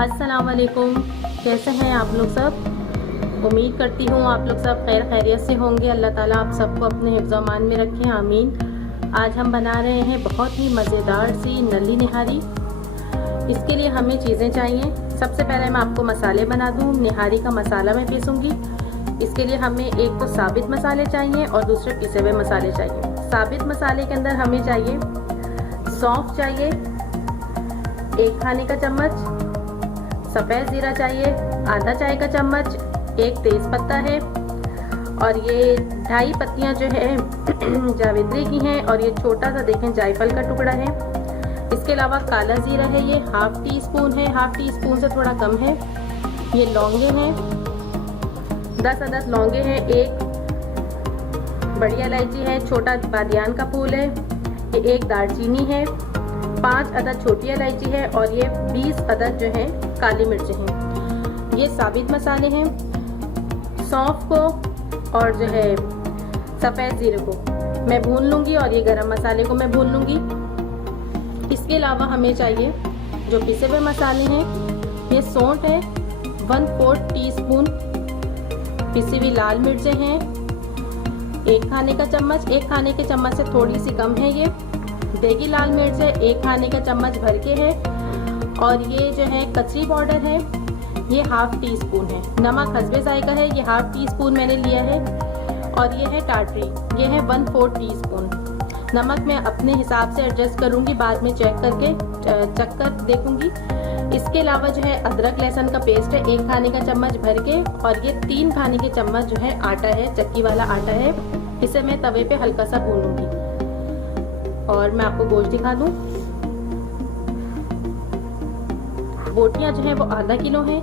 अस्सलाम वालेकुम। कैसे हैं आप लोग सब? उम्मीद करती हूँ आप लोग सब खैर खैरियत से होंगे। अल्लाह ताला आप सबको अपने हिफ्ज़-ओ-अमान में रखें, आमीन। आज हम बना रहे हैं बहुत ही मज़ेदार सी नली निहारी। इसके लिए हमें चीज़ें चाहिए। सबसे पहले मैं आपको मसाले बना दूँ। निहारी का मसाला मैं पीसूँगी। इसके लिए हमें एक तो साबित मसाले चाहिए और दूसरे पिसे हुए मसाले चाहिए। साबित मसाले के अंदर हमें चाहिए सौंफ चाहिए 1 खाने का चम्मच, सफ़ेद ज़ीरा चाहिए आधा चाय का चम्मच, 1 तेज़ पत्ता है और ये 2.5 पत्तियां जो है जावित्री की हैं और ये छोटा सा देखें जायफल का टुकड़ा है। इसके अलावा काला ज़ीरा है, ये ½ टी स्पून है, ½ टी स्पून से थोड़ा कम है। ये लौंगे हैं 10 अदद लौंगे हैं, 1 बड़ी इलायची है, छोटा बादियान का फूल है, ये 1 दालचीनी है, 5 अदद छोटी इलायची है और ये 20 अदद जो है काली मिर्च हैं। ये साबित मसाले हैं। सौंफ को और जो है सफ़ेद ज़ीरे को मैं भून लूँगी और ये गरम मसाले को मैं भून लूँगी। इसके अलावा हमें चाहिए जो पिसे हुए मसाले हैं। ये सौंठ है 1/4 टीस्पून, पिसी हुई लाल मिर्चें हैं 1 खाने का चम्मच, 1 खाने के चम्मच से थोड़ी सी कम है। ये देगी लाल मिर्च है 1 खाने का चम्मच भर के है और ये जो है कचरी पाउडर है ये ½ टी स्पून है। नमक हस्बे जायका है, ये ½ टी स्पून मैंने लिया है और ये है टाटरी, ये है 1/4 टी स्पून। नमक मैं अपने हिसाब से एडजस्ट करूँगी, बाद में चेक कर देखूँगी। इसके अलावा जो है अदरक लहसुन का पेस्ट है 1 खाने का चम्मच भर के और ये 3 खाने के चम्मच जो है आटा है, चक्की वाला आटा है। इसे मैं तवे पे हल्का सा भूनूंगी और मैं आपको गोश्त दिखा दूं। बोटियां जो है वो आधा किलो है।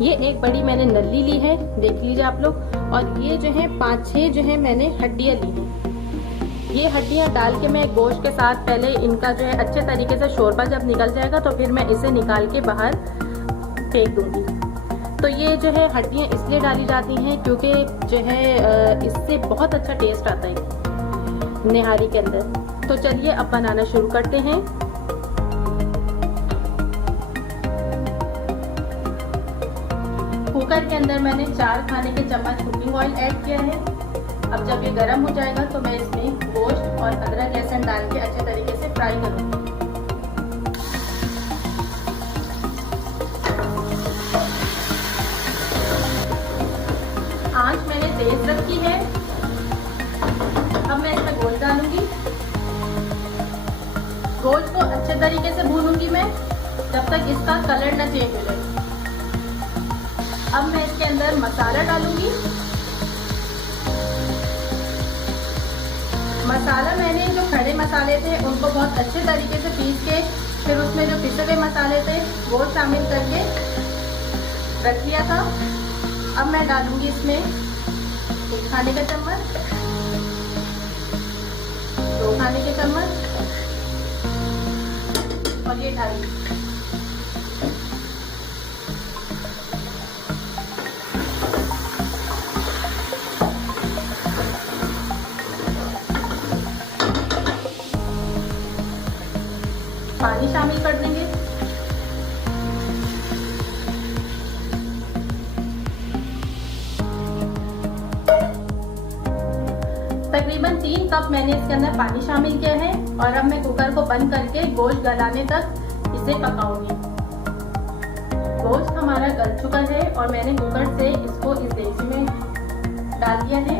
ये एक बड़ी मैंने नली ली है, देख लीजिए आप लोग। और ये जो है 5-6 जो है मैंने हड्डियां ली हैं। ये हड्डियां डाल के मैं गोश्त के साथ पहले इनका जो है अच्छे तरीके से शोरबा जब निकल जाएगा तो फिर मैं इसे निकाल के बाहर फेंक दूंगी। तो ये जो है हड्डियां इसलिए डाली जाती हैं क्योंकि जो है इससे बहुत अच्छा टेस्ट आता है निहारी के अंदर। तो चलिए अब बनाना शुरू करते हैं। कुकर के अंदर मैंने 4 खाने के चम्मच कुकिंग ऑयल ऐड किया है। अब जब ये गर्म हो जाएगा तो मैं इसमें गोश्त और अदरक लहसुन डाल के अच्छे तरीके से फ्राई करूंगी। आंच मैंने तेज रखी है। अब मैं इसमें गोश्त डालूंगी। गोश्त को अच्छे तरीके से भूनूंगी मैं जब तक इसका कलर न चेंज हो जाए। अब मैं इसके अंदर मसाला डालूंगी। मसाला मैंने जो खड़े मसाले थे उनको बहुत अच्छे तरीके से पीस के फिर उसमें जो पिसे हुए मसाले थे वो शामिल करके रख लिया था। अब मैं डालूंगी इसमें 1 खाने का चम्मच, 2 खाने के चम्मच और ये ढाई। पानी शामिल कर देंगे। तकरीबन 3 कप मैंने इसके अंदर पानी शामिल किया है और अब मैं कुकर को बंद करके गोश्त गलाने तक इसे पकाऊंगी। गोश्त हमारा गल चुका है और मैंने कुकर से इसको इस देगची में डाल दिया है।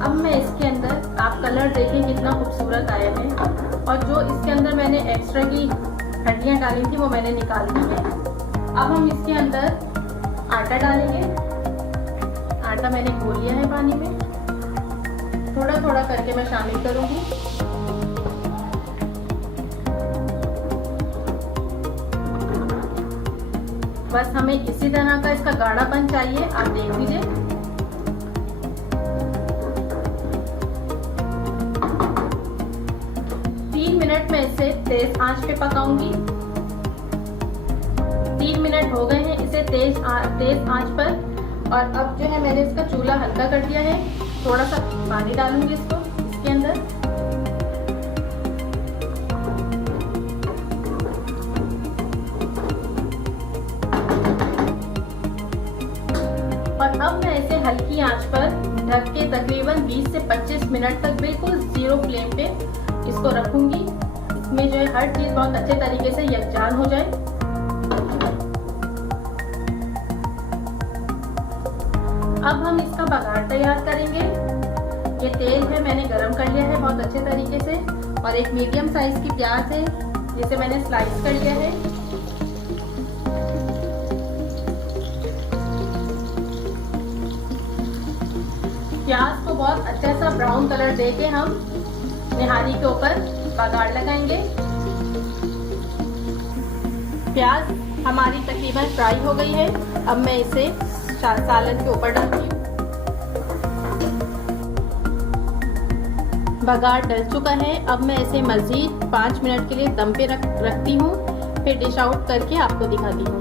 अब मैं इसके अंदर आप कलर देखें कितना खूबसूरत आया है और जो इसके अंदर मैंने एक्स्ट्रा की हड्डियां डाली थी वो मैंने निकाल दी है। अब हम इसके अंदर आटा डालेंगे। आटा मैंने घोल लिया है पानी में, थोड़ा थोड़ा करके मैं शामिल करूंगी। बस हमें इसी तरह का इसका गाढ़ापन चाहिए, आप देख लीजिए। मिनट में इसे तेज आंच पे पकाऊंगी। 3 मिनट हो गए हैं इसे तेज आंच पर और अब जो है मैंने इसका चूल्हा हल्का कर दिया है। थोड़ा सा पानी डालूंगी इसके अंदर। और अब मैं इसे हल्की आंच पर ढक के तकरीबन 20 से 25 मिनट तक बिल्कुल जीरो फ्लेम पे इसको रखूंगी। इसमें जो है हर चीज बहुत अच्छे तरीके से यकजान हो जाए। अब हम इसका बघार तैयार करेंगे। ये तेल है मैंने गरम कर लिया है बहुत अच्छे तरीके से, और एक मीडियम साइज की प्याज है जिसे मैंने स्लाइस कर लिया है। प्याज को बहुत अच्छा सा ब्राउन कलर देके हम निहारी के ऊपर बघार लगाएंगे। प्याज हमारी तकरीबन फ्राई हो गई है। अब मैं इसे सालन के ऊपर डालती हूँ। बघार डल चुका है। अब मैं इसे मजीद 5 मिनट के लिए दम पे रखती हूँ, फिर डिश आउट करके आपको दिखाती हूँ।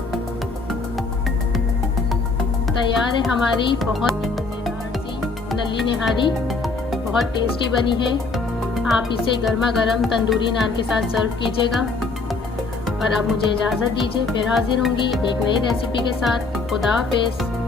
तैयार है हमारी बहुत ही मज़ेदार सी नली निहारी, बहुत टेस्टी बनी है। आप इसे गर्मा गर्म तंदूरी नान के साथ सर्व कीजिएगा। और अब मुझे इजाज़त दीजिए, फिर हाजिर होंगी एक नई रेसिपी के साथ। खुदा हाफिज़।